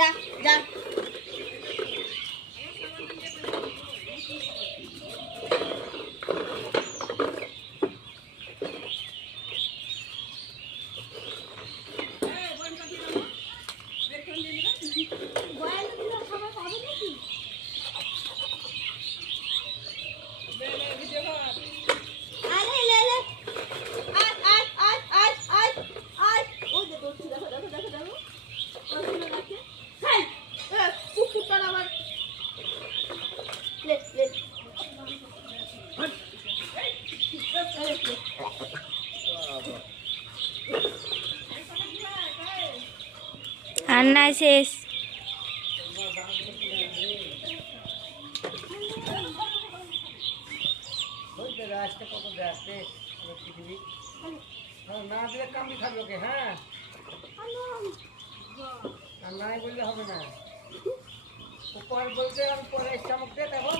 যা যা রান্না শেষ। না দিলে কামড়ি খাবে ওকে। হ্যাঁ, আর নাই বললে হবে না। ও পরে বলতে আমি পরে চামক দে দেখো।